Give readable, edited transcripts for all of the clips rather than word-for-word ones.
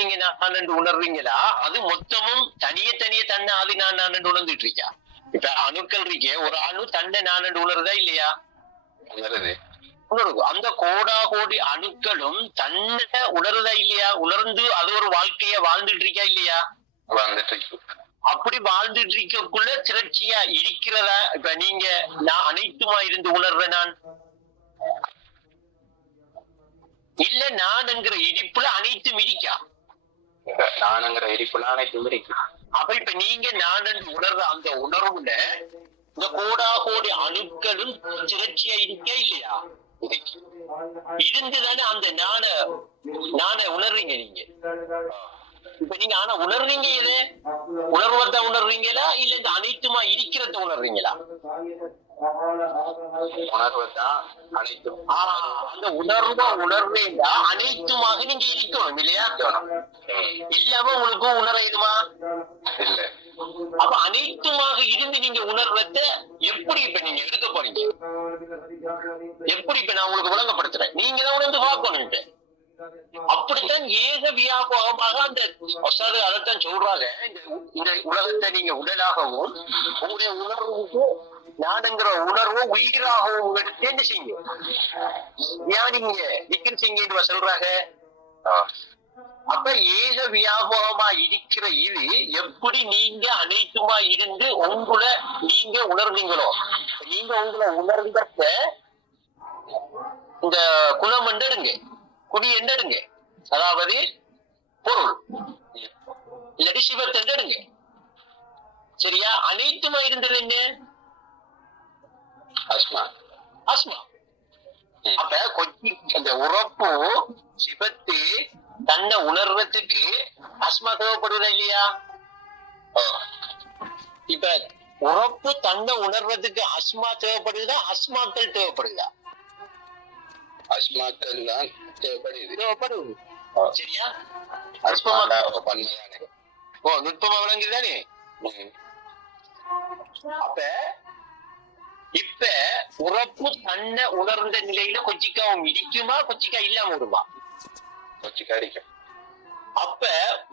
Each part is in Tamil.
நீங்க நான் உணர்றீங்களா, அது மொத்தமும் தனியே தனியே தன்னை அது நான் உணர்ந்துட்டு இருக்கா? இப்ப அணுக்கள் இருக்கே, ஒரு அணு தன்னை நான் உணருதா இல்லையா? உணருது. அந்த கோடா கோடி அணுக்களும் தன்னை உணருதா இல்லையா? உணர்ந்து அது ஒரு வாழ்க்கைய வாழ்ந்துட்டு இருக்கா இல்லையா? வாழ்ந்துட்டு இருக்கு. அப்படி வாழ்ந்துட்டு இருக்கக்குள்ள திரட்சியா இருக்கிறதா? இப்ப நீங்க நான் அனைத்துமா இருந்து உணர்றேன் நான் இல்ல, நான்ங்கிற இடிப்புல அனைத்தும் இருக்கா? நானுங்கிற இடிப்புல அனைத்தும் இருக்கு. அப்ப இப்ப நீங்க நான் உணர்ற அந்த உணர்வுல இந்த கோடா கோடி அணுக்களும் திரட்சியா இருக்கா இல்லையா? இருந்துதானே அந்த நான உணர்றீங்க நீங்க. இப்ப நீங்க ஆனா உணர்றீங்க எது? உணர்வதான் உணர்றீங்களா இல்ல இந்த அனைத்துமா இருக்கிறத உணர்றீங்களா? உணர்வதான் அனைத்தும். அந்த உணர்வா உணர்வேண்டா அனைத்துமாக நீங்க இருக்கணும் இல்லையா? இல்லாம உங்களுக்கு உணர இதுமா இல்ல. அப்ப அனைத்துமாக இருந்து நீங்க உணர்வத எப்படி இப்ப நீங்க எடுக்க போறீங்க? எப்படி இப்ப நான் உங்களுக்கு விளங்கப்படுத்துறேன், நீங்க தான் உணர்ந்து பார்க்கணும். அப்படித்தான் ஏக வியாபகமாக அந்த அதைத்தான் சொல்றாங்க. இந்த உலகத்தை நீங்க உடலாகவும் உங்களுடைய உணர்வுக்கு நானுங்கிற உணர்வும் உயிராகவும் எடுத்து என்ன செய்யுங்க, தியானிங்க, நிக்கன் செய்யுங்க சொல்றாங்க. அப்ப ஏக வியாபகமா இருக்கிற இது எப்படி நீங்க அனைத்துமா இருந்து உங்களை நீங்க உணர்ந்தீங்களோ, நீங்க உங்களை உணர்ந்த இந்த குணம் எடுங்க, குடி எடுங்க, அதாவது பொருள் இல்லாட்டி சிவத்தை எடுங்க. சரியா? அனைத்துமா இருந்தது என்ன? அஸ்மா. அஸ்மா. அப்ப கொஞ்சம் அந்த உறப்பு சிவத்து தன்னை உணர்றதுக்கு அஸ்மா தேவைப்படுவதா இல்லையா? இப்ப உறப்பு தன்னை உணர்றதுக்கு அஸ்மா தேவைப்படுதா, அஸ்மாக்கள் தேவைப்படுதா? அஸ்மாக்கள் தான் தேவைப்படுது. சரியா? நுட்பமா விளங்குதானே? அப்ப இப்ப உறப்பு தன்னை உணர்ந்த நிலையில கொச்சிக்காவும் இடிக்குமா, கொச்சிக்கா இல்லாம விடுமா? கொச்சிக்கா இடிக்கும். அப்ப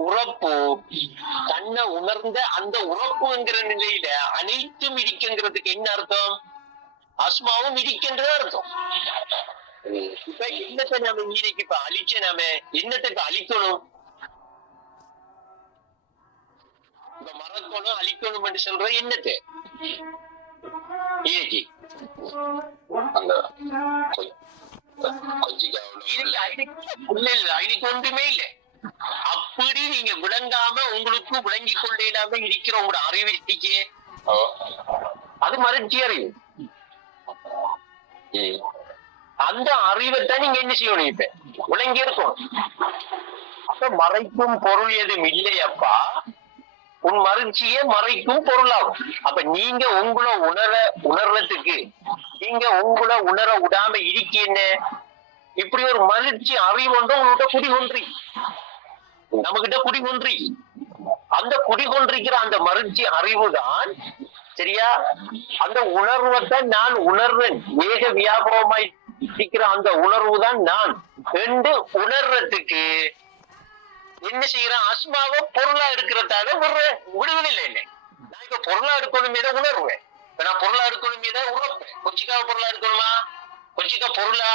உறப்பு தன்னை உணர்ந்த அந்த உறப்புங்கிற நிலையில அனைத்தும் இடிக்குங்கிறதுக்கு என்ன அர்த்தம்? அஸ்மாவும் இடிக்கின்றது அர்த்தம். இப்ப என்னத்தை நாம இன்னைக்கு இப்ப அழிச்ச, நாம என்னத்தை இப்ப அழிக்கணும்? இப்ப மறக்கணும் அழிக்கணும் என்று சொல்ற என்னத்தை இன்னைக்கு ஒன்றுமே இல்ல. அப்படி நீங்க விளங்காம உங்களுக்கு விளங்கி கொள்ள இல்லாம இருக்கிற உங்களோட அறிவு இருக்கே, அது மறுச்சி அறிவு. அந்த அறிவைத்தான் நீங்க என்ன செய்யணும், இப்ப விளங்கி இருக்கணும். அப்ப மறைக்கும் பொருள் எதுவும் இல்லையப்பா, உன் மறுச்சியே மறைக்கும் பொருளாகும். அப்ப நீங்க உங்களை உணர்றதுக்கு நீங்க உங்களை உணர விடாம இருக்கீங்க. இப்படி ஒரு மகிழ்ச்சி அறிவு ஒன்று உங்கள்கிட்ட குடிகொன்றி, நம்ம கிட்ட குடிகொன்றி, அந்த குடிகொன்றிக்கிற அந்த மகிழ்ச்சி அறிவு தான். சரியா? அந்த உணர்வைத்தான் நான் உணர்வேன், ஏக வியாபகமாய் இருக்கிற அந்த உணர்வு தான் நான் என்று உணர்றதுக்கு என்ன செய்யறேன்? அஸ்மாவை பொருளா எடுக்கிறதால விடுவதில்லை. என்ன நான் இப்ப பொருளா எடுக்கணும் மீத உணர்வேன். இப்ப நான் பொருளா எடுக்கணும் மீத உறப்பேன். கொச்சிக்காவை பொருளா எடுக்கணுமா? கொச்சிக்கா பொருளா?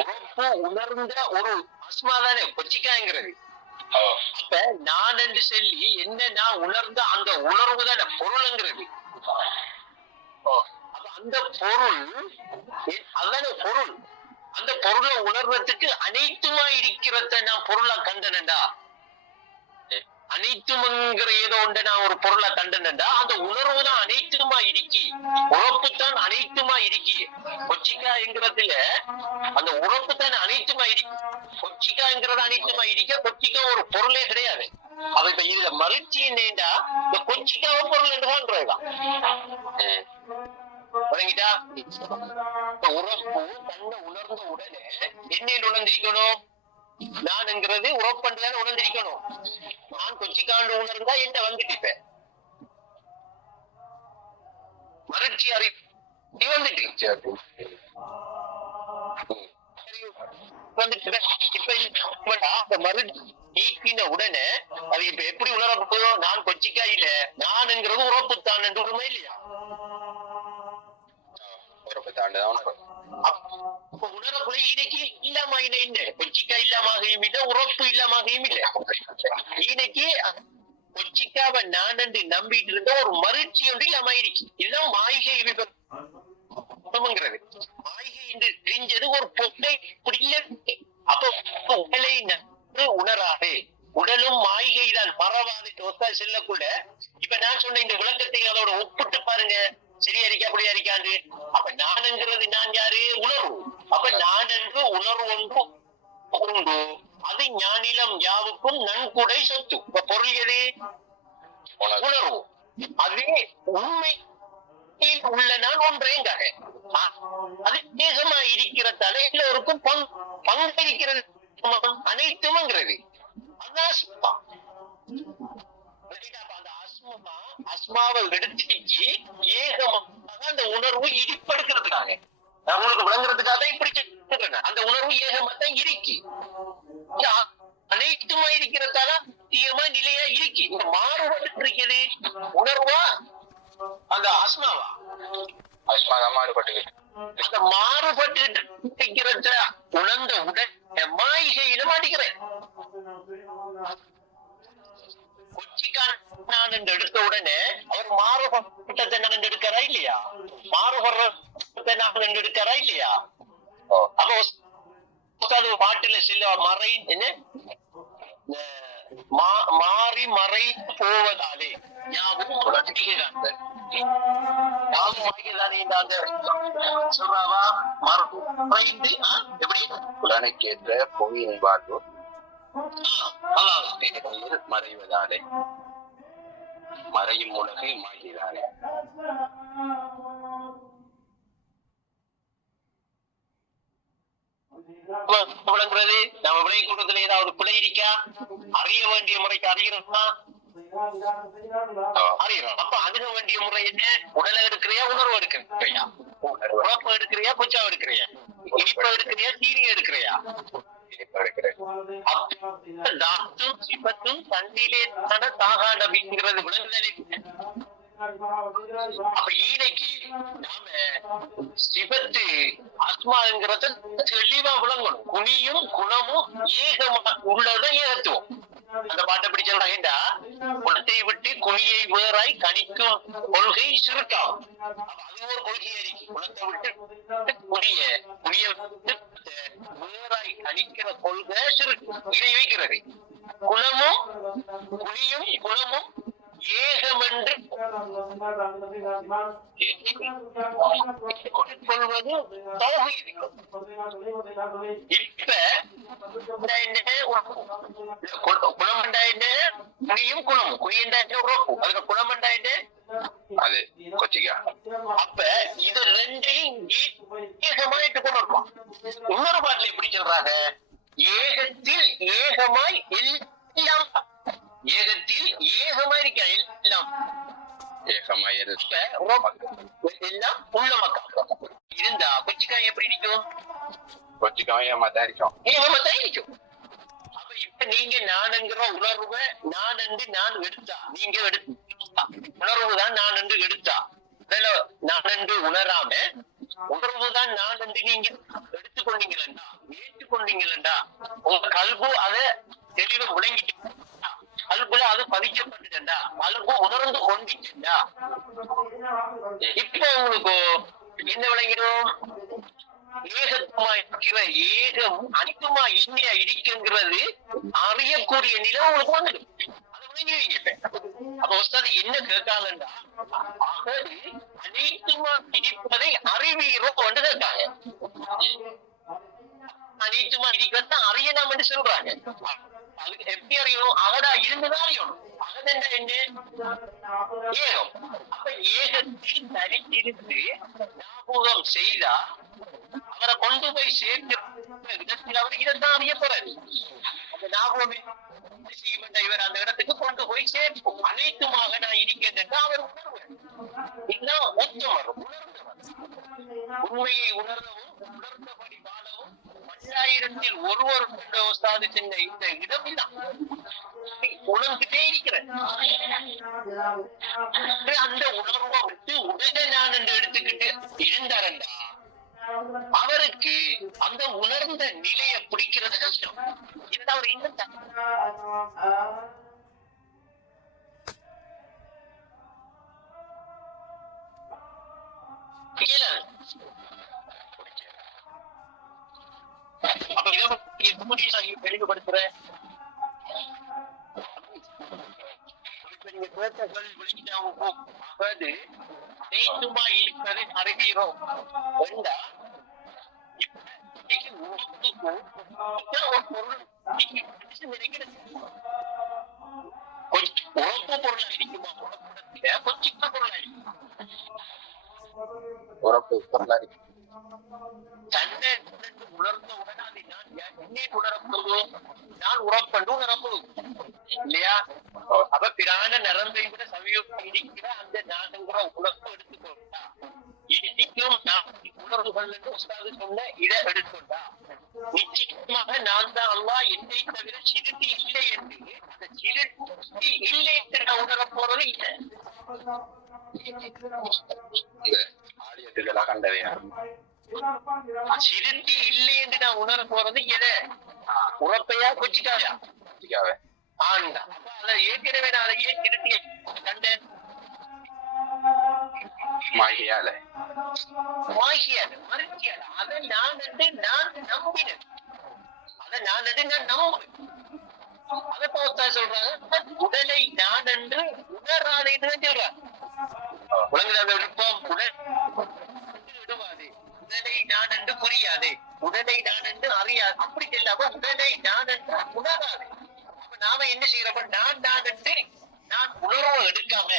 உறப்பு உணர்ந்த ஒரு அஸ்மா தானே கொச்சிக்காங்கிறது. அப்ப நான் என்று சொல்லி என்ன நான் உணர்ந்த அந்த உணர்வு தானே பொருள்ங்கிறது. அப்ப அந்த பொருள் அதுதானே பொருள். அந்த பொருளை உணர்வதற்கு அனைத்துமா இருக்கிறத நான் பொருளா கண்டனண்டா, அனைத்துங்கிற ஏதோ ஒன்று நான் ஒரு பொருளை கண்டனண்டா, அந்த உணர்வு தான் அனைத்துமா இருக்கி, உறப்புத்தான் அனைத்துமா இருக்கி. கொச்சிக்காங்கிறதுல அந்த உறப்பு தான் அனைத்துமா இருக்கு. கொச்சிக்காங்கிறது அனைத்துமா இருக்க, கொச்சிக்கா ஒரு பொருளே கிடையாது. அவ இப்ப இதுல மறுச்சி என்னடா, இந்த கொச்சிக்காவ பொருள் என்று பண்றதுதான். உறப்பு தன்னை உணர்ந்த உடனே என்ன உணர்ந்திருக்கணும்? நான்ங்கிறது உறப்பன்றதான உணர்ந்திருக்கணும். நான் கொச்சிக்காண்டு உணர்ந்தா என்ன வந்துட்டு மறுச்சி அறிவு வந்துட்டு இப்ப மறுச்சி நீக்கின உடனே அது இப்ப எப்படி உணரப்படுதோ, நான் கொச்சிக்கா இல்ல, நான்ங்கிறது உறப்புத்தான் என்று உண்மை இல்லையா? உறப்புத்தாண்டுதான் உணரும். அப்ப உணரக்குள்ள ஈனைக்கு இல்லாம என்ன கொச்சிக்கா இல்லாமகையும் இல்லை, உறப்பு இல்லாமகையும் இல்லை. ஈனைக்கு கொச்சிக்காவை நான் என்று நம்பிட்டு இருந்த ஒரு மகிழ்ச்சி ஒன்று இல்லாம இருக்கு. இதுதான் மாய்கை விபத்துங்கிறது. மாய்கை என்று தெரிஞ்சது ஒரு பொருளை அப்ப உடலை உணராது, உடலும் மாய்கை தான் மறவாது செல்லக்குள்ள. இப்ப நான் சொன்ன இந்த விளக்கத்தை அதோட ஒப்பிட்டு பாருங்க, சரியா இருக்கா அப்படியா இருக்காது. அப்ப நான்ங்கிறது நான் யாரு? உணர்வு. அப்ப நான் என்று உணர்வு ஒன்று உண்டு, அது ஞானிலம் யாவுக்கும் நன்கொடை சொத்து. இப்ப பொருள் எது? உணர்வு. அது உண்மை உள்ள நான் ஒன்றேங்காக அது தேசமா இருக்கிறதால எல்லோருக்கும் பங்களிக்கிறது அனைத்தும்ங்கிறது. அஸ்மாவை எடுத்துச்சு ஏகமாக அந்த உணர்வு இடிப்படுக்கிறதுக்காக, உங்களுக்கு விளங்குறதுக்காக இப்படி சொல்றேன். அந்த உணர்வு ஏகமா தான் இருக்கு, அனைத்துமா இருக்கிறதால தீயமா நிலையா இருக்கு. இந்த மாறுபட்டு இருக்குது உணர்வா அந்த ஆஸ்மாவா? ஆஸ்மாதான் மாறுபட்டு. அந்த மாறுபட்டு இருக்கிறத உணர்ந்த உடன் மாயிகையில மாட்டிக்கிறேன். கொச்சிக்கான எடுத்த உடனே அவர் மாறுபட்டத்தை நான் எடுக்கிறா இல்லையா? மாறுபடுறதை நான் எடுக்கிறா இல்லையா? அப்போ பாட்டுல செல்ல மறை என்ன மாறி மறை போவதாலே யாவும் சொல்றாவா? எப்படி புலனுக்கேற்ற புவியின் வாழ்வு மறைவதாலே மறையும் உலகை மாகிறானே. விளங்குறது நம்ம விளை கூட்டத்துல ஏதாவது பிழை இருக்கா? அறிய வேண்டிய முறைக்கு அறிகிறோமா? அறிகிறோம். அப்ப அணுக வேண்டிய முறை என்ன? உடலை எடுக்கிறியா, உணர்வு எடுக்கிறியா? உறப்ப எடுக்கிறியா, குச்சாவை எடுக்கிறியா? இனிப்ப எடுக்கிறியா, சீனியை எடுக்கிறியா? தாத்தும் சிபத்தும் தண்டிலே தாகாண்ட அப்படிங்கிறது விளங்குதலே. அப்ப ஈனைக்கு நாம சிவத்து ஆத்மாங்கிறத தெளிவா விளங்கணும். குனியும் குணமும் ஏகமா உள்ளதான் ஏகத்துவம். அந்த பாட்டை பிடிச்சா குணத்தை விட்டு குனியை வேறாய் கணிக்கும் கொள்கை சிறுக்காம். அது ஒரு கொள்கை அறிக்கை. குணத்தை விட்டு குனிய விட்டு வேறாய் கணிக்கிற கொள்கை சிறுக்கு இதை வைக்கிறது. குணமும் குனியும் குணமும் ஏகமென்று கொள்வது தௌஹீத். இப்ப குணமண்டா என்ன? குனியும் குணமும். குனியண்டா என்ன? உறப்பு. அதுக்கு குணமண்டா என்ன? அது கொச்சிக்கா. அப்ப இது ரெண்டையும் ஏகமாயிட்டு கொண்டு இருப்பான். இன்னொரு பாட்டில் எப்படி சொல்றாங்க? ஏகத்தில் ஏகமாய் எல்லாம், ஏகத்தில் ஏகமாய் இருக்க எல்லாம் ஏகமாய் எல்லாம் உள்ள மக்கள் இருந்தா கொச்சிக்காய் எப்படி நிற்கும்? கொச்சிக்காய் ஏமாத்தான் இருக்கும், ஏகமாத்தான் இருக்கும். அப்ப இப்ப நீங்க நானுங்கிற உணர்வை நான் என்று நான் எடுத்தா, நீங்க எடுத்தா உணர்வுதான் நான் என்று எடுத்தா, நான் என்று உணராம உணர்வுதான் நான் என்று நீங்க எடுத்துக்கொண்டீங்களா, ஏற்றுக்கொண்டீங்களா, உங்க கல்பு அதை தெளிவா விளங்கிட்டு கல்புல அது பதிக்கப்பட்டுட்டா, கல்பு உணர்ந்து கொண்டுட்டா. இப்ப உங்களுக்கு என்ன விளங்கிடும்? ஏகத்துவமா இருக்கிற ஏகம் அனைத்துமா இன்மையா இருக்குங்கிறது அறியக்கூடிய நிலை உங்களுக்கு வந்துடும். அதை விளங்கிடுவீங்க. அப்ப உஸ்தாது என்ன கேட்காங்கன்றா, அகது அனைத்துமா இருப்பதை அறிவீரோ என்று கேட்காங்க. அனைத்துமா இருக்கிறத அறியலாம் என்று சொல்றாங்க. அதுக்கு எப்படி அறியணும்? அகடா இருந்துதான் அறியணும். அகதென்ற என்ன? ஏகம். அப்ப ஏகத்தில் தரித்திருந்து ஞாபகம் செய்தா அவரை கொண்டு போய் சேர்க்கிற விதத்தில் அவர் இதைத்தான் அறியப்படுறாரு. அந்த ஞாபகம் இவர் அந்த இடத்துக்கு கொண்டு போய் சேர்ப்போம். அனைத்துமாக நான் இருக்கின்றேன் அவர் உணர்வார். இதுதான் உத்தமர், உணர்ந்தவர். உண்மையை உணர்ந்தவும் உணர்ந்தபடி வாழவும் 1000-ல் ஒருவர் உஸ்தாது சென்ற இந்த இடம் தான் உணர்ந்துட்டே இருக்கிறேன். அந்த உணர்வை விட்டு உடனே நான் என்று எடுத்துக்கிட்டு இருந்தாரண்டா அவருக்கு அந்த உணர்ந்த நிலையை பிடிக்கிறது கஷ்டம். இருந்தா அவர் இன்னும் தெளிவுபடுத்துற அறிவீரோம் உறப்பு பொருளா இருக்குமா? கொஞ்சம் பொருளா இருக்கும். உறப்பு பொருளா இருக்கு. தன்னை உணர்ந்த உடனே அதை நான் என்னை உணரப்போதும் நான் உறப்பண்டு உணரப்போதும் இல்லையா? அப்ப பிரான நிறந்தை விட சமயம் இருக்கிற அந்த நாடுங்கிற உணர்வு எடுத்துக்கொண்டா இடிக்கும் உணர்வுகள் என்று உஸ்தாது சொன்ன இட எடுத்துக்கொண்டா நிச்சயமாக நான் தான் அல்லாஹ் என்னை தவிர சிறுத்தி இல்லை என்று அந்த சிறுத்தி இல்லை என்று நான் உணரப் போறது இல்லை. ஆடியத்துக்கெல்லாம் கண்டவையா சிறுத்தி இல்லை என்று நான் உணர போறது எதை? உறப்பையா கொச்சிக்காயா? ஆண்டா. அப்ப ஏற்கனவே நான் அதை ஏன் சிறுத்திய கண்டேன்? மாகியால மறுச்சியால அதை நான் நம்பினேன். அதை நான் நம்புவேன். அதை பார்த்தா சொல்றாங்க உடலை நான் என்று உணராதேன்னு சொல்றாங்க. உலகில் விருப்பம் விடுவாது. உடலை நான் என்று புரியாது, உடலை நான் என்று அறியாது. அப்படி இல்லாம உடலை நான் என்று உணராது. அப்ப நாம என்ன செய்யறப்ப நான் என்று நான் உணர்வு எடுக்காம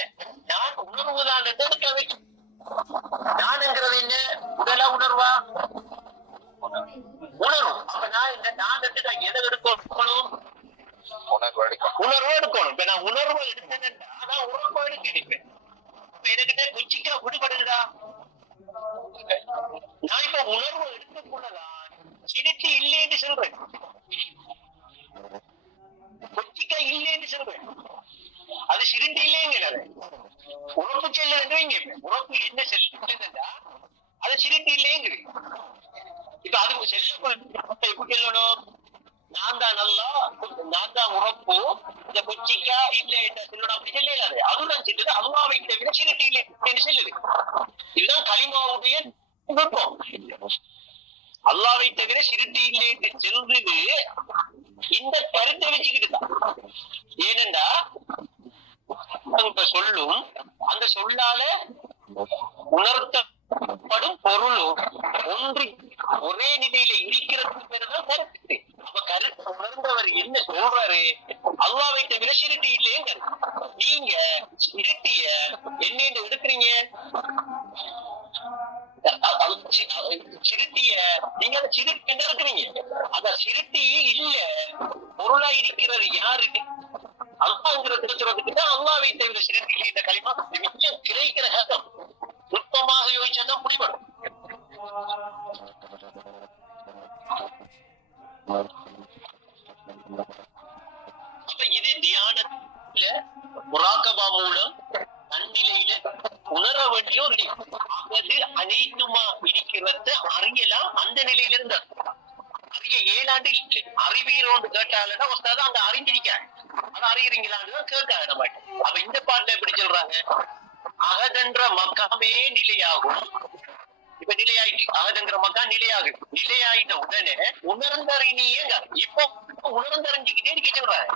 நான் உணர்வுதான் என்று எடுக்க வைக்கும். நான்ங்கிறது என்ன? உடலா உணர்வா? உணர்வு. அப்ப நான் இந்த நான் என்று நான் எதை எடுக்கணும்? உணர்வு எடுக்கணும். இப்ப நான் உணர்வு எடுத்தேன் நான் உணர்வு எடுக்க நினைப்பேன். என்கிட்ட கொச்சிக்கா விடுபடுதா? நான் இப்ப உணர்வு எடுத்துக்கொள்ளதான் சிறுத்தி இல்லை என்று சொல்றேன், கொச்சிக்கா இல்லை என்று சொல்றேன். அது சிறுத்தி இல்லைங்கிறது உறப்பு செல்லுங்க. உறப்பு என்ன செல்லுண்டா அது சிறுத்தி இல்லைங்கிறது. இப்ப அதுக்கு செல்ல எப்படி செல்லணும்? நான் தான் நல்லா நான் தான் உறப்பு இந்த கொச்சிக்கா இல்லை என்ற செல்லணும். அப்படி செல்லாது. அதுதான் செல்லுது அல்லாவை தவிர சிறுத்தி இல்லை என்று செல்லுது. இதுதான் கலிமாவுடைய நுட்பம். அல்லாவை தவிர சிறுத்தி இல்லை என்று செல்வது இந்த கருத்தை வச்சுக்கிட்டு தான். ஏனென்றா சொல்லும் அந்த சொல்லால உணர்த்தப்படும் பொருளும் ஒன்று ஒரே நிலையில இருக்கிறதுக்கு பேருதான் கருத்து. அப்ப கருத்து உணர்ந்தவர் என்ன சொல்றாரு? அல்லாவை தவிர சிறுட்டி இல்லையே. நீங்க சிறுட்டிய என்ன எடுக்கிறீங்க? சிறுட்டிய நீங்க அந்த சிறுட்டி என்ன இருக்கிறீங்க? அந்த சிறுட்டி இல்ல பொருளா இருக்கிறது யாரு? அல்லாங்கிறது சொல்றதுக்கு தான் அல்லாவை தவிர சிறுட்டியில் இந்த களிமா மிச்சம் கிடைக்கிற ஹதம் நுட்பமாக யோசிச்சாதான் முடிவடும். அப்ப இது தியானத்துல முராக்கபா மூலம் தன்னிலையில உணர வேண்டிய ஒரு அது அனைத்துமா இருக்கிறத அறியலாம். அந்த நிலையில இருந்து அறிய ஏழாண்டு இல்லை. அறிவீரோன்னு கேட்டாலுன்னா ஒருத்தர் அங்க அறிஞ்சிருக்காங்க. அது அறியறீங்களான்னு தான் கேட்காங்க நம்ம. அப்ப இந்த பாட்டுல எப்படி சொல்றாங்க? அகதென்ற மக்காமே நிலையாகும். இப்ப நிலையாயிட்டு அகதென்ற மக்கா நிலையாகும். நிலையாயிட்ட உடனே உணர்ந்தறினியங்க இப்ப உணர்ந்தறிஞ்சுக்கிட்டே இருக்க சொல்றாங்க.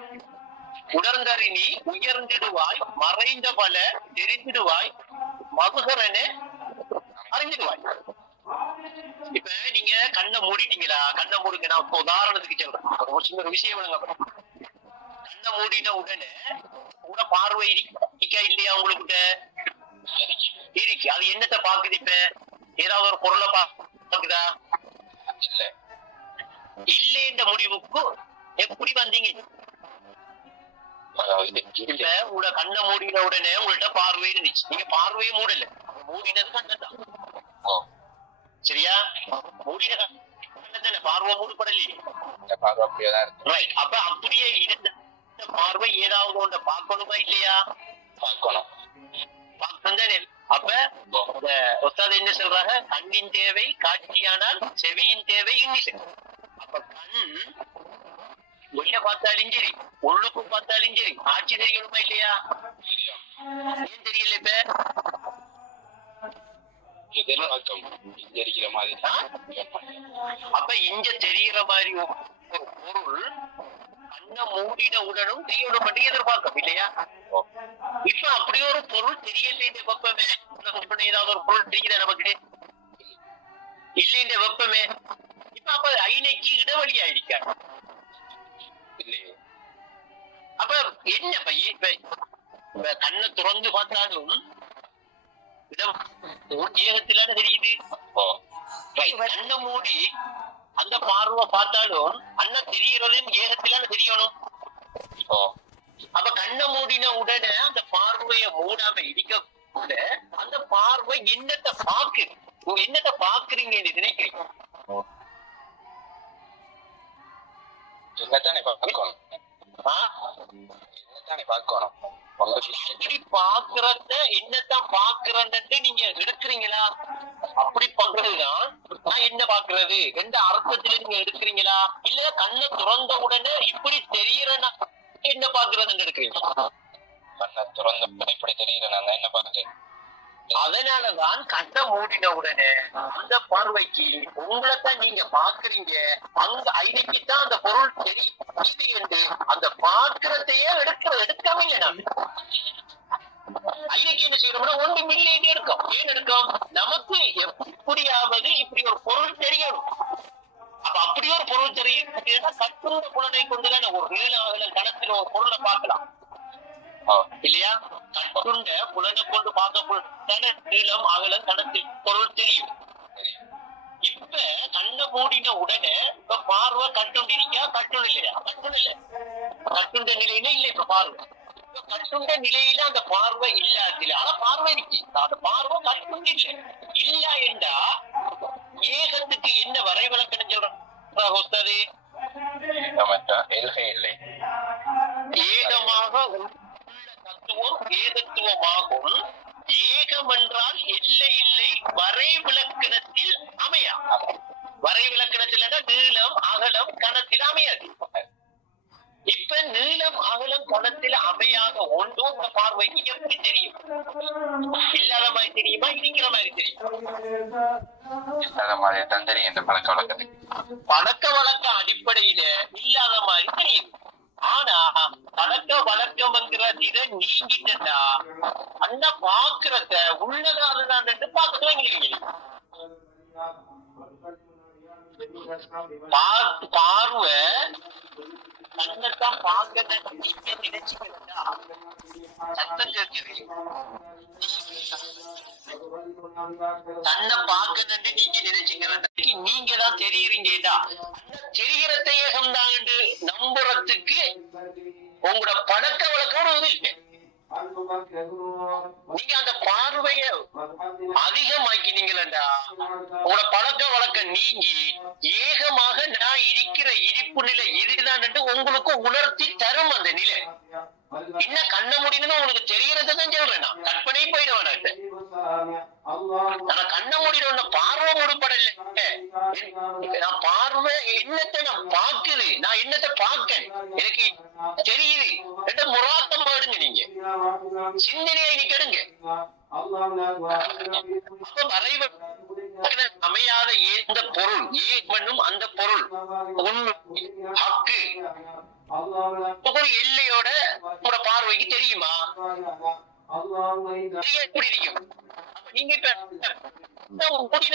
உணர்ந்தறினி உயர்ந்திடுவாய், மறைந்த பல தெரிந்திடுவாய், மதுகரனே அறிஞ்சிடுவாய். இப்ப நீங்க கண்ணை மூடிட்டீங்களா? கண்ணை மூடுங்க. நான் உதாரணத்துக்கு சொல்றேன், ஒரு சின்ன ஒரு விஷயம். கண்ணை மூடின உடனே கூட பார்வை இருக்கா இல்லையா? உங்களுக்கிட்ட இருக்கு. அது என்னத்தை பாக்குது? இப்ப ஏதாவது ஒரு பொருளை பாக்குதா? இல்ல. இல்லைன்ற முடிவுக்கு எப்படி வந்தீங்க? இப்ப உங்களோட கண்ணை மூடின உடனே உங்கள்ட்ட பார்வை இருந்துச்சு. நீங்க பார்வையே மூடல, மூடினது கண்ணை தான். சரியா? மூடின பார்வை மூடப்படலையே. இந்த பார்வை அப்படியேதான் இருக்கு. ரைட். அப்ப அப்படியே இருந்த பார்வை ஏதாவது ஒன்றை பார்க்கணுமா இல்லையா? பார்க்கணும். பார்க்கணும் தானே. அப்ப இந்த ஒஸ்தாத் என்ன சொல்றாங்க, கண்ணின் தேவை காட்சியானால் செவியின் தேவை இன்னிசை. அப்ப கண் வெளிய பார்த்தாலும் சரி உள்ளுக்கு பார்த்தாலும் சரி காட்சி தெரியணுமா இல்லையா? ஏன் தெரியல? அப்ப இங்க தெரிகிற மாதிரி ஒரு பொருள் கண்ண மூடின உடனும் தெரியணும் மட்டும் எதிர்பார்க்கும் இல்லையா? இப்ப அப்படி ஒரு பொருள் தெரியல வெப்பமே. ஏதாவது ஒரு பொருள் தெரியுதா நமக்கு? இல்ல இந்த வெப்பமே. இப்ப அப்ப ஐநைக்கு இடைவெளி ஆயிருக்கா இல்லையே. அப்ப என்ன இப்ப கண்ணை திறந்து பார்த்தாலும் ஏகத்திலான தெரியுது. கண்ணை மூடி அந்த பார்வை பார்த்தாலும் அண்ணன் தெரிகிறதும் ஏகத்திலான தெரியணும். அப்ப கண்ணை மூடின உடனே அந்த பார்வையை மூடாம இடிக்க கூட அந்த பார்வை என்னத்தை பாக்கு என்னத்தை பாக்குறீங்கன்னு நினைக்கிறீங்க? என்னத்தானே பார்க்கணும். என்னத்தானே பார்க்கணும். அப்படி பாக்குறத என்னத்தான் பாக்குறன்னு நீங்க எடுக்கிறீங்களா? அப்படி பண்றதுதான் நான் என்ன பாக்குறது எந்த அர்த்தத்துல நீங்க எடுக்கிறீங்களா? இல்ல கண்ணை திறந்த உடனே இப்படி தெரியறனா என்ன பாக்குறதுன்னு எடுக்கிறீங்க? கண்ணை திறந்த இப்படி தெரியற நான் என்ன பார்த்தேன். அதனாலதான் கண்ணை மூடின உடனே அந்த பார்வைக்கு உங்களைத்தான் நீங்க பாக்குறீங்க. அங்க ஐநைக்குத்தான் அந்த பொருள் தெரியுது என்று அந்த பாக்குறதையே எடுக்காம இல்லை. நான் ஐநைக்கு என்ன செய்யறோம்னா ஒன்று மில்லியன் எடுக்கும். ஏன் எடுக்கும்? நமக்கு எப்படியாவது இப்படி ஒரு பொருள் தெரியணும். அப்ப அப்படி ஒரு பொருள் தெரியும் கட்டுற புலனை கொண்டுதான் ஒரு நீளாகல கணத்துல ஒரு பொருளை பார்க்கலாம் இல்லையா? கட்டுண்ட புலனை கொண்டு பார்க்க நீளம் அகலம் கணத்தில் பொருள் தெரியும். இப்ப கண்ணை மூடின உடனே இப்ப பார்வை கட்டுண்டு இருக்கா? கட்டுண்டு இல்லையா? கட்டுண்டு இல்ல. கட்டுண்ட நிலையில இல்ல. இப்ப பார்வை கட்டுண்ட நிலையில அந்த பார்வை இல்லாதில்ல. ஆனா பார்வை இருக்கு. அந்த பார்வை கட்டுண்டு இல்ல. இல்ல என்றா ஏகத்துக்கு என்ன வரைவிலக்கணம் சொல்ற? ஏகமாக தத்துவம் ஏகத்துவமாகும். ஏகம் என்றால் இல்லை இல்லை வரைவிலக்கணத்தில் அமையா. வரைவிலக்கணத்தில் நீளம் அகலம் கணத்தில் அமையாது. இப்ப நீளம் அகலம் கணத்தில் அமையாத ஒன்றும் அந்த பார்வைக்கு எப்படி தெரியும்? இல்லாத மாதிரி தெரியுமா? இருக்கிற மாதிரி தெரியும். இல்லாத மாதிரி தான் தெரியும். இந்த பழக்க வழக்கத்துக்கு பழக்க வழக்க அடிப்படையில இல்லாத மாதிரி தெரியும். ஆனா பழக்க வழக்கம்ங்கிற இதை நீங்கிட்டா அந்த பாக்குறத உள்ளதாதான் பார்க்க துவங்கிறீங்க. பார்வை தன்னைத்தான் பார்க்க நினைச்சுக்கிறதா? சத்தம் கேட்குது. தன்னை பார்க்க நீங்க நினைச்சுக்கிறத நீங்க தான் தெரியுறீங்கடா. தெரிகிறத ஏகம்தான் நம்புறதுக்கு உங்களோட பழக்க வழக்கம் இல்லை. நீங்க அந்த பார்வைய அதிகமாக்கினீங்களா உங்களோட பழக்க வழக்கம் நீங்கி ஏகமாக நான் இருக்கிற இருப்பு நிலை இதுதான் உங்களுக்கு உணர்த்தி தரும். அந்த நிலை என்ன கண்ண முடியும்னு உங்களுக்கு தெரியறதுதான் சொல்றேன். நான் கற்பனை போயிடுவேன். நான் கண்ண முடியும் பார்வை மூடப்படல. நான் பார்வை என்னத்தை நான் பாக்குது. நான் என்னத்தை பார்க்க எனக்கு தெரியுது. முராத்தம் பாடுங்க. நீங்க சிந்தனையை நிக்கடுங்க. அமையாத எந்த பொருள் ஏற்படும் அந்த பொருள் உண்மை ஹக்கு ஒரு எல்லையோட உங்களோட பார்வைக்கு தெரியுமா? எப்படி இருக்கும்? நீங்க இப்ப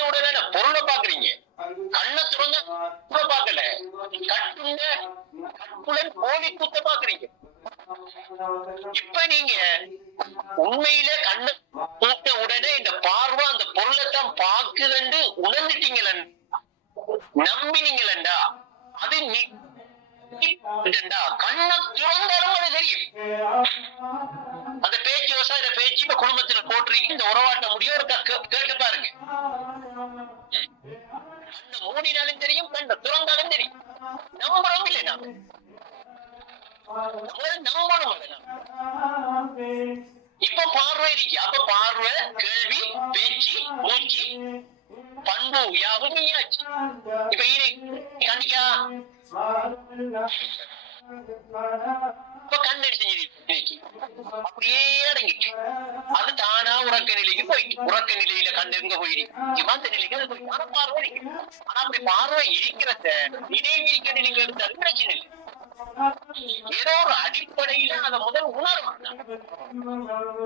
உடனே பொருளை பாக்குறீங்க. கண்ணை திறந்த பாக்கல. கட்டுங்க கற்புலன் கோழி குத்த பாக்குறீங்க. இப்ப நீங்க உண்மையில கண்ணு மூட்ட உடனே இந்த பார்வை அந்த பொருளைத்தான் பாக்குதுன்னு உணர்ந்துட்டீங்களா? நம்பினீங்களா? அது கண்ணை திறந்தாலும் அது தெரியும். அந்த பேச்சு விவசாய பேச்சு இப்ப குடும்பத்துல போட்டிருக்கீங்க. இந்த உறவாட்ட முடியும் கேட்டு பாருங்க. கண்ணை மூடினாலும் தெரியும், கண்ணை திறந்தாலும் தெரியும். நம்புறோம் இல்லை நாம, நம்பணும் அதை நாம. இப்ப பார்வை இருக்கு. அப்ப பார்வை, கேள்வி, பேச்சு, மூச்சு, பண்பு யாவும் நீயாச்சு. இப்ப கண்டிக்கா இப்ப கண்ணு செஞ்சிருக்கு, அப்படியே அடங்கிட்டு அது தானா உறக்க நிலைக்கு போயிட்டு, உறக்க நிலையில கண்ணு எங்க போயிருக்கு, அந்த நிலைக்கு அது போயிட்டு. ஆனா பார்வை இருக்கு. ஆனா அப்படி பார்வை இருக்கிறத இணைவிக்க நிலைக்கு எடுத்தாலும் பிரச்சனை இல்லை. ஏதோ ஒரு அடிப்படையில அதை முதல் உணர்வாங்க.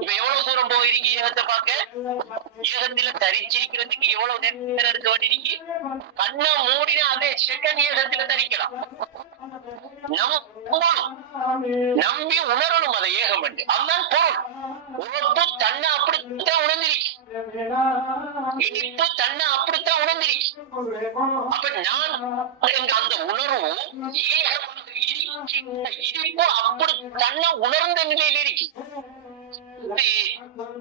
இப்ப எவ்வளவு தூரம் போயிருக்கு ஏகத்தை பார்க்க, ஏகத்துல தரிச்சிருக்கிறதுக்கு எவ்வளவு நேரம் எடுக்க வேண்டியிருக்கு. கண்ணை மூடினா அதே செகண்ட் ஏகத்துல தரிக்கலாம். நம்பி உணரணும் அதை ஏகம் என்று. அதுதான் பொருள். உறப்பு தன்னை அப்படித்தான் உணர்ந்திருக்கு, இனிப்பு தன்னை அப்படித்தான் உணர்ந்திருக்கு. அப்ப நான் அந்த உணர்வு ஏகம் இனிப்பு அப்படி தன்னை உணர்ந்த நிலையில் இருக்கு.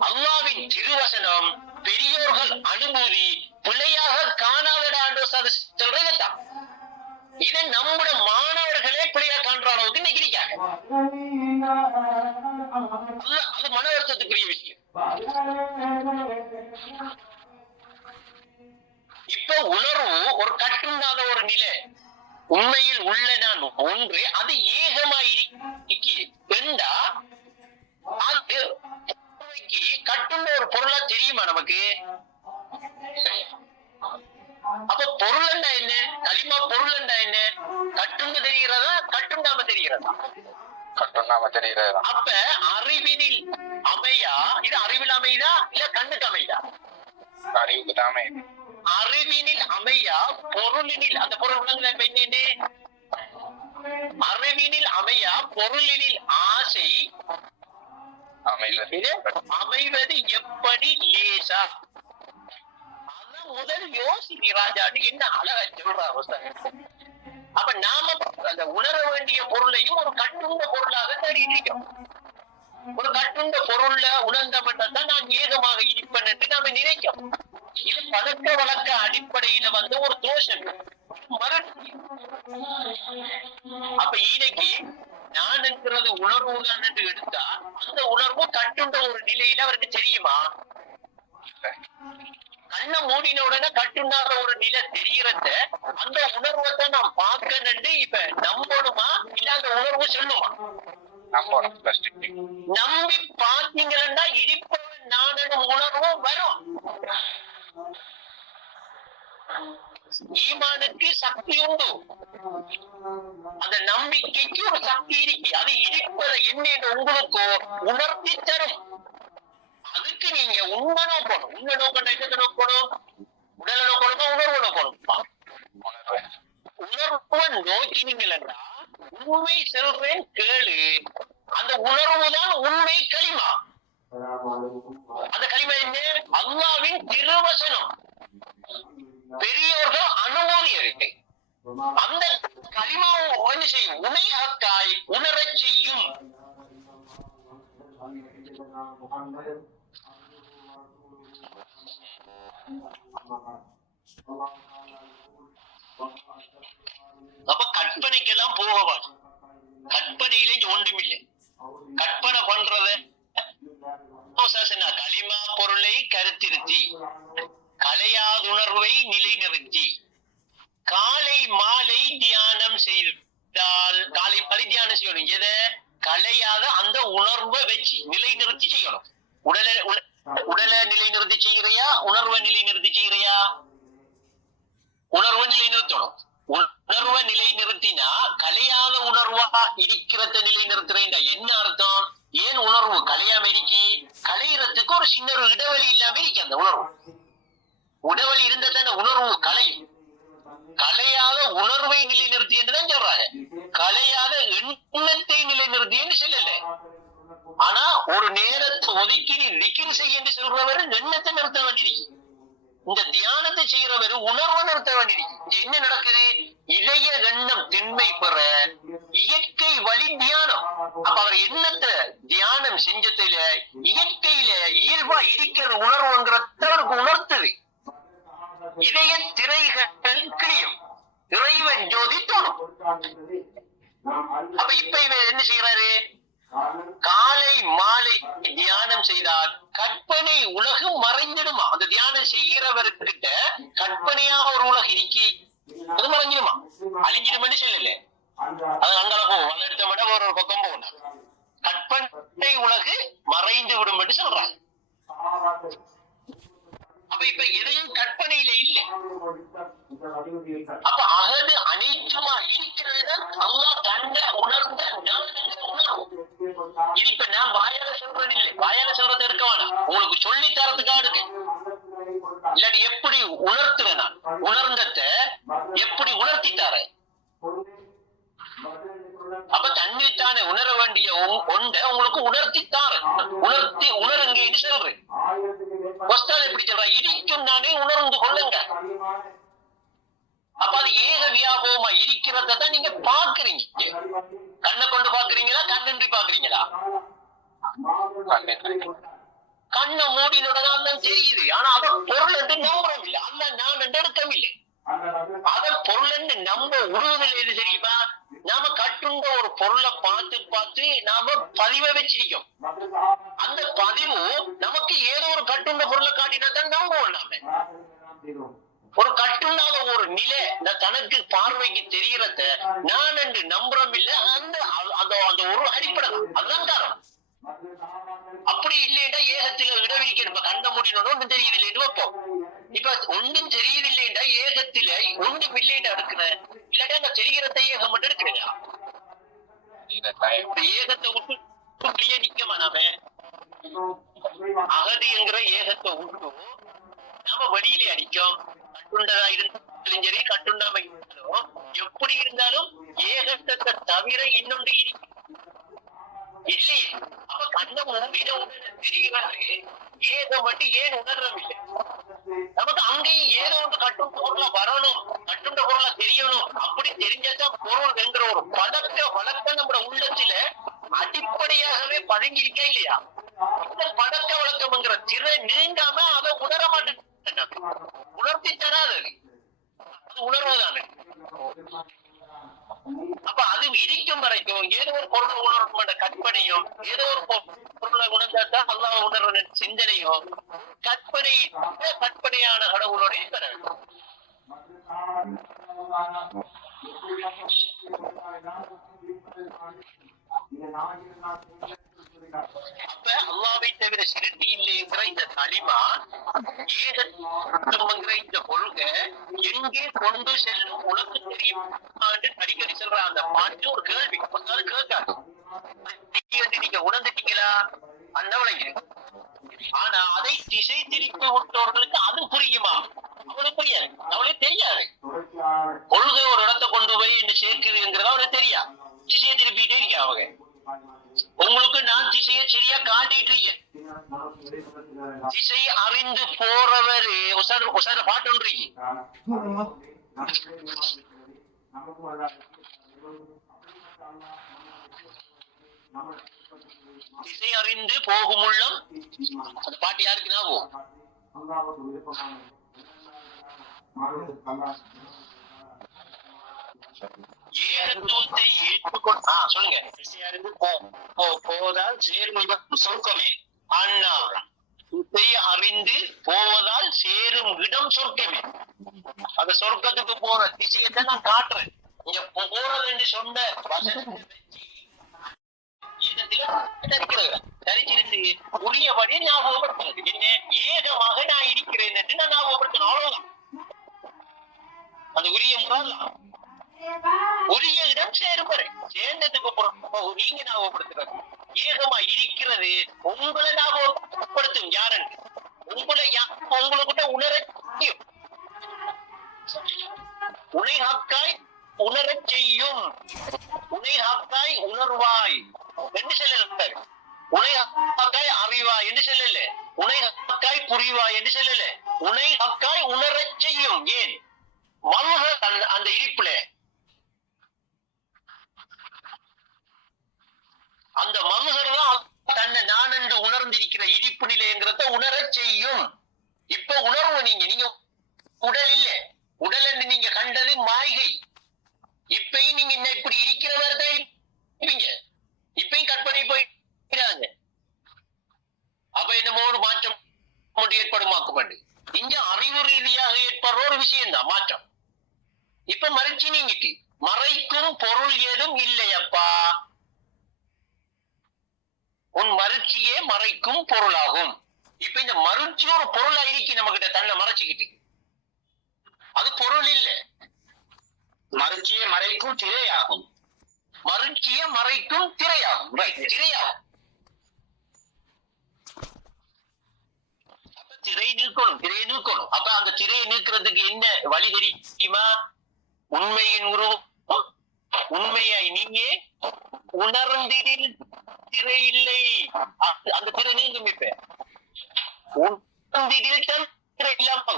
அல்லாவின் திருவசனம் பெரியோர்கள் அனுமதி பிழையாக காணாதடாண்டோ சொல்றதான். இதை நம்முடைய மாணவர்களே பிள்ளையா காண்ற அளவுக்கு இன்னைக்கு இருக்காங்க. அது மன வருத்தத்துக்குரிய விஷயம். இப்ப உணர்வு ஒரு கட்டுண்டாத ஒரு நிலை, உண்மையில் உள்ள நான் ஒன்று, அது ஏகமாயிருக்கா அது கட்டுண்ட ஒரு பொருளா தெரியுமா நமக்கு? அப்ப பொருள் என்ன, களிமா பொருள் என்ன? கட்டுண்டு தெரிகிறதா, கட்டுண்டாம தெரிகிறதா? கட்டுண்டாம தெரிகிறதா. அப்ப அறிவினில் அமையா, இது அறிவில் அமைதா இல்ல கண்ணுக்கு அமைதா? அறிவுக்கு தான் அமையுது. அறிவினில் அமையா பொருளினில், அந்த பொருள் உள்ளங்க என்னன்னு, அறிவினில் அமையா பொருளினில் ஆசை அமைவது எப்படி லேசா? அதான் முதல் யோசினி ராஜாட்டு என்ன அழகா சொல்ற அவஸ்தை. அப்ப நாம அந்த உணர வேண்டிய பொருளையும் ஒரு கட்டுண்ட பொருளாக தேடிட்டு இருக்கோம். ஒரு கட்டுண்ட பொருள்ல உணர்ந்தப்பட்டதான் நான் ஏகமாக இருப்பேன் என்று நாம நினைக்கும். இது பழக்க வழக்க அடிப்படையில வந்து ஒரு தோஷம். அப்ப இன்னைக்கு நான் என்கிறது உணர்வு தான் என்று எடுத்தா அந்த உணர்வு கட்டுண்ட ஒரு நிலையில அவருக்கு தெரியுமா? கண்ணை மூடின உடனே கட்டுண்டாத ஒரு நிலை தெரியறத அந்த உணர்வை நாம் பார்க்கணும்னு இப்ப நம்பணுமா இல்ல அந்த உணர்வு சொல்லுமா? நம்பி பார்த்தீங்கன்னா இருப்பவன் நான் உணர்வும் வரும். ஈமானுக்கு சக்தி உண்டு, அந்த நம்பிக்கைக்கு ஒரு சக்தி இருக்கு. அது இருப்பதை என்ன உங்களுக்கு உணர்த்தி தரும். அதுக்கு நீங்க உண்மை நோக்கணும். உண்மை நோக்கணும், என்ன நோக்கணும்? உடலை நோக்கணுமா உணர்வு நோக்கணுமா? உணர்வை நோக்கினீங்களா உண்மை சொல்றேன் கேளு. அந்த உணர்வு தான் உண்மை களிமா. அந்த களிமா என்ன? அல்லாவின் திருவசனம், பெரியோர்கள் அனுமதி இருக்கு. அந்த களிமாவும் என்ன செய்யும்? உணர்காய் உணரச் செய்யும். அப்ப கற்பனைக்கெல்லாம் போகவான். கற்பனையில ஒன்றுமில்லை. கற்பனை பண்றத களிமா பொருளை கருத்திருத்தி கலையாதுணர்வை நிலைநிறுத்தி காலை மாலை தியானம் செய்தால், காலை மாலை தியானம் செய்யணும். எதை? கலையாத அந்த உணர்வை வச்சு நிலைநிறுத்தி செய்யணும். உடலை நிலைநிறுத்தி செய்கிறையா, உணர்வை நிலைநிறுத்தி செய்கிறையா? உணர்வை நிலைநிறுத்தணும். உணர்வை நிலைநிறுத்தினா கலையாத உணர்வா இருக்கிறத நிலைநிறுத்துறேன் என்ன அர்த்தம்? ஏன் உணர்வு கலையாம இருக்கி? கலையறதுக்கு ஒரு சின்ன ஒரு இடைவெளி இல்லாம இருக்கு. அந்த உணர்வு உடவெளி இருந்ததான உணர்வு கலை. கலையாத உணர்வை நிலைநிறுத்தி என்றுதான் சொல்றாங்க. கலையாத எண்ணத்தை நிலைநிறுத்தி என்று சொல்லல. ஆனா ஒரு நேரத்தை ஒதுக்கி நீ திக்ர் செய்ய என்று சொல்றவரு எண்ணத்தை நிறுத்த வேண்டியிருக்கு. இந்த தியானத்தை செய்யறவரு உணர்வை நிறுத்த வேண்டியிருக்கு. என்ன நடக்குது? இதய எண்ணம் திண்மை பெற இயற்கை வழி தியானம். அப்ப அவர் எண்ணத்தை தியானம் செஞ்சதுல இயற்கையில இயல்பா இருக்கிற உணர்வுங்கிறத அவருக்கு உணர்த்துது. இதய திரைகள் ஜோதி தோணும். அப்ப இப்ப இவர் என்ன செய்யறாரு? காலை மாலை தியானம் செய்தால் கற்பனை உலகு மறைஞ்சிடுமா? அந்த தியானம் செய்கிறவர்கிட்ட கற்பனையாக ஒரு உலகு இருக்கி அது மறைஞ்சிடுமா? அழிஞ்சிடுமென்னு சொல்லல. அது அங்கே போகும், அதை எடுத்த விட ஒரு பக்கம் போகணும். கற்பனை உலகு மறைந்து விடும் என்று சொல்றாங்க. அப்ப இப்ப எதையும் கற்பனையில இல்ல. அப்ப அகது அனைத்துமா இருக்கிறது அல்லாஹ் கண்ட உணர்ந்த உணர்வு. இது இப்ப நான் வாயால சொல்றது இல்லை, வாயால சொல்றது இருக்க வேணாம், உங்களுக்கு சொல்லி தரதுக்காக இருக்கு. இல்லாட்டி எப்படி உணர்த்துறேன் நான்? உணர்ந்தத எப்படி உணர்த்தி தரேன்? அப்ப தன்னைத்தானே உணர வேண்டிய ஒன்றை உங்களுக்கு உணர்த்தித்தாரு. உணர்த்தி உணருங்க சொல்றேன். எப்படி சொல்ற? இடிக்கும் நானே உணர்ந்து கொள்ளுங்க. அப்ப அது ஏக வியாபகமா இருக்கிறதான் நீங்க பாக்குறீங்க. கண்ணை கொண்டு பாக்குறீங்களா, கண்ணின்றி பாக்குறீங்களா? கண்ணை மூடினோடதான் தான் தெரியுது. ஆனா அவன் பொருள் என்று நம்புறோம் இல்லை, அல்ல நான் என்று எடுக்கவும் இல்லை. அதன் பொருள் என்று நம்ப உருவதில்லை. எது தெரியுமா? நாம கட்டுண்ட ஒரு பொருளை பார்த்து பார்த்து நாம பதிவை வச்சிருக்கோம். அந்த பதிவு நமக்கு ஏதோ ஒரு கட்டுண்ட பொருளை காட்டினா தான் நம்புவோம். நாம ஒரு கட்டுண்டாத ஒரு நிலை தனக்கு பார்வைக்கு தெரிகிறத நான் என்று நம்புறோம் இல்லை. அந்த அந்த ஒரு அடிப்படை அதுதான் காரணம். அப்படி இல்லைன்னா ஏகத்துல இடவிரிக்க கண்ட முடியணும் ஒன்றும் தெரியுதில்லைன்னு வைப்போம். இப்ப ஒன்றும் தெரியுதில்லைண்டா ஏகத்துல ஒன்றும் இல்லைன்னு எடுக்கிற இல்லாட்டா அந்த தெரிகிறத ஏகம் மட்டும் எடுக்கிறீங்களா? ஏகத்தை விட்டு நிக்கமா நாம அகதிங்கிற ஏகத்தை விட்டு நாம வழியிலே அடிக்கும். கட்டுண்டதா இருந்தாலும் சரி, கட்டுண்டாம இருந்தாலும் எப்படி இருந்தாலும் ஏகத்தை தவிர இன்னொன்று இருக்கு இல்லையே. அப்ப கண்ண மூடின உடனே தெரிகிறாரு ஏகம் மட்டும் ஏன் உணர்றோம் இல்லை. நமக்கு அங்கேயும் ஏதோ ஒன்று கட்டுண்ட பொருளா வரணும், கட்டுண்ட பொருளா தெரியணும். அப்படி தெரிஞ்சாதான் பொருள் என்கிற ஒரு வழக்கம் நம்ம உள்ளத்துல அடிப்படையாகவே பழங்கிருக்க இல்லையா? இந்த பழக்க வழக்கம்ங்கிற திரை நீங்காம அதை உணர மாட்டேன். உணர்த்தி தராது, அது உணர்வுதானே. அப்ப அது இடிக்கும் வரைக்கும் ஏதோ ஒரு பொருளை உணர்வு கற்பனையும், ஏதோ ஒரு பொருளை உணர்ந்தாதான் அல்லாஹ் உணர்வு சிந்தனையும் கற்பனையான கடவுளோடைய பெற வேண்டும். அப்ப அல்லாஹ்வை தவிர சிறுத்தி இல்லைங்கிற இந்த களிமா ஏகத்துவங்கிற இந்த கொள்கை எங்கே கொண்டு செல்லும் உனக்கு தெரியும் அடிக்கடி சொல்ற அந்த பாட்டு ஒரு கேள்வி கேட்காது. நீங்க உணர்ந்துட்டீங்களா அன்னவளைங்க. ஆனா அதை திசை திருப்பி விட்டவர்களுக்கு அது புரியுமா? அவனுக்கு புரியாது, அவளுக்கு தெரியாது. கொள்கை ஒரு இடத்தை கொண்டு போய் என்ன சேர்க்குதுங்கிறத அவனுக்கு தெரியாது. திசையை திருப்பிட்டே இருக்க அவங்க. உங்களுக்கு நான் திசையை சரியா காட்டிட்டு இருக்கேன். திசை அறிந்து போறவரு பாட்டு ஒன்று திசை அறிந்து போகும் உள்ளம். அந்த பாட்டு யாருக்கு ஞாபகம்? ஏகத்துவத்தை ஏற்றுக்கொண்டு சொல்லுங்க. திசை அறிந்து போவதால் சேரும் சொர்க்கமே. அண்ணா திசை அறிந்து போவதால் சேரும் இடம் சொர்க்கமே. அந்த சொர்க்கத்துக்கு போற திசையத்தை நான் காட்டுறேன். இங்க போறது என்று சொன்ன தரிச்சிருந்து உரியபடி ஞாபகப்படுத்துறது என்ன? ஏகமாக நான் இருக்கிறேன் என்று நான் ஞாபகப்படுத்தணும். அவ்வளவுதான். அந்த உரிய முறாதான் உரிய இடம் சேரும் வரை சேர்ந்ததுக்கு அப்புறம் நீங்க ஞாபகப்படுத்துறது ஏகமா இருக்கிறது. உங்களை ஞாபகப்படுத்தும் யாருன்னு உங்களுக்கிட்ட உணரச் உனைஹக்காய் உணரச் செய்யும். உனைஹக்காய் உணர்வாய் என்று சொல்லல. உனைஹக்காய் அறிவாய் என்று சொல்லல. உனைஹக்காய் புரிவாய் என்று சொல்லல. உனைஹக்காய் உணரச் செய்யும். ஏன் அந்த இருப்புல அந்த மனுஷர் தான் தன்னை நான் என்று உணர்ந்திருக்கிற இடிப்பு நிலைங்கிறத உணரச் செய்யும். இப்ப உணர்வு நீங்க உடல் இல்லை. உடல் என்று நீங்க கண்டது மாய்கை. இப்பயும் நீங்க என்ன இப்படி இருக்கிற மாதிரி தான் இருப்பீங்க. இப்பயும் கற்பனை போயிடாங்க. அப்ப என்னமோ ஒரு மாற்றம் ஒன்று ஏற்படுமாக்கப்பண்டு இங்க அறிவு ரீதியாக ஏற்படுற ஒரு விஷயம் தான் மாற்றம். இப்ப மறைச்சு நீங்கிட்டு மறைக்கும் பொருள் ஏதும் இல்லையப்பா, உன் மறுச்சியே மறைக்கும் பொருளாகும். இப்ப இந்த மறுச்சி ஒரு பொருளா இருக்கு நம்ம கிட்ட தன்னை மறைச்சுக்கிட்டு, அது பொருள் இல்ல. மறுச்சியை மறைக்கும் திரையாகும். மறுச்சியை மறைக்கும் திரையாகும். திரையாகும். அப்ப திரை நீக்கணும், திரையை நீக்கணும். அப்ப அந்த திரையை நீக்கிறதுக்கு என்ன வழி தெரியுமா? உண்மையின் உருவம் உண்மையாய் நீயே உணர்ந்திடில் திரை இல்லை. அந்த திரை நீங்கும். இப்ப உணர்ந்திடில் தான் திரை இல்லாம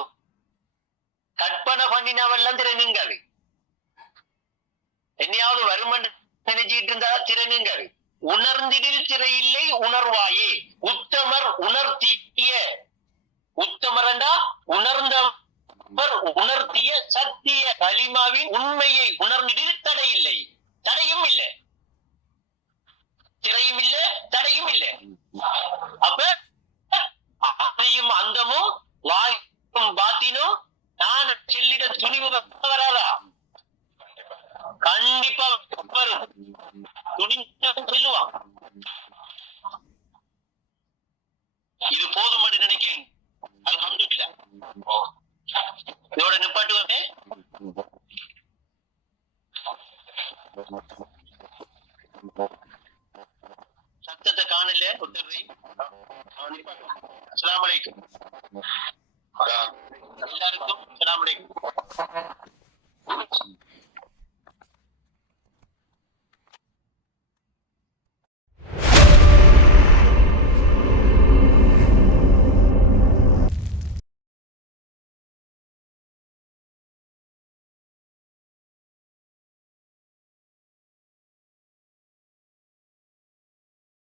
கற்பனை பண்ணினவெல்லாம் திரை நீங்காது. என்னையாவது வருமன் நினைச்சிட்டு இருந்தா திரை நீங்காது. உணர்ந்திடில் திரை இல்லை உணர்வாயே. உத்தமர் உணர்த்திய, உத்தமர் என்றா உணர்ந்தவர் உணர்த்திய சத்திய கலிமாவின் உண்மையை உணர்ந்திடில் தடை இல்லை. தடையும் இல்லை, திரையும் இல்லை, தடையும் இல்லை. அப்ப அதையும் அந்தமும் வாயும் பாத்தினும் நான் சொல்லிட துணிவு வராதா? கண்டிப்பா வரும். துணிந்து சொல்லுவான். இது போதும் என்று நினைக்கிறேன். அல்ஹம்துலில்லாஹ். இதோட நிப்பாட்டுவானே. சத்தத்தை காணல உத்தரவை. அஸ்ஸலாமு அலைக்கும். எல்லாருக்கும் அஸ்ஸலாமு அலைக்கும்.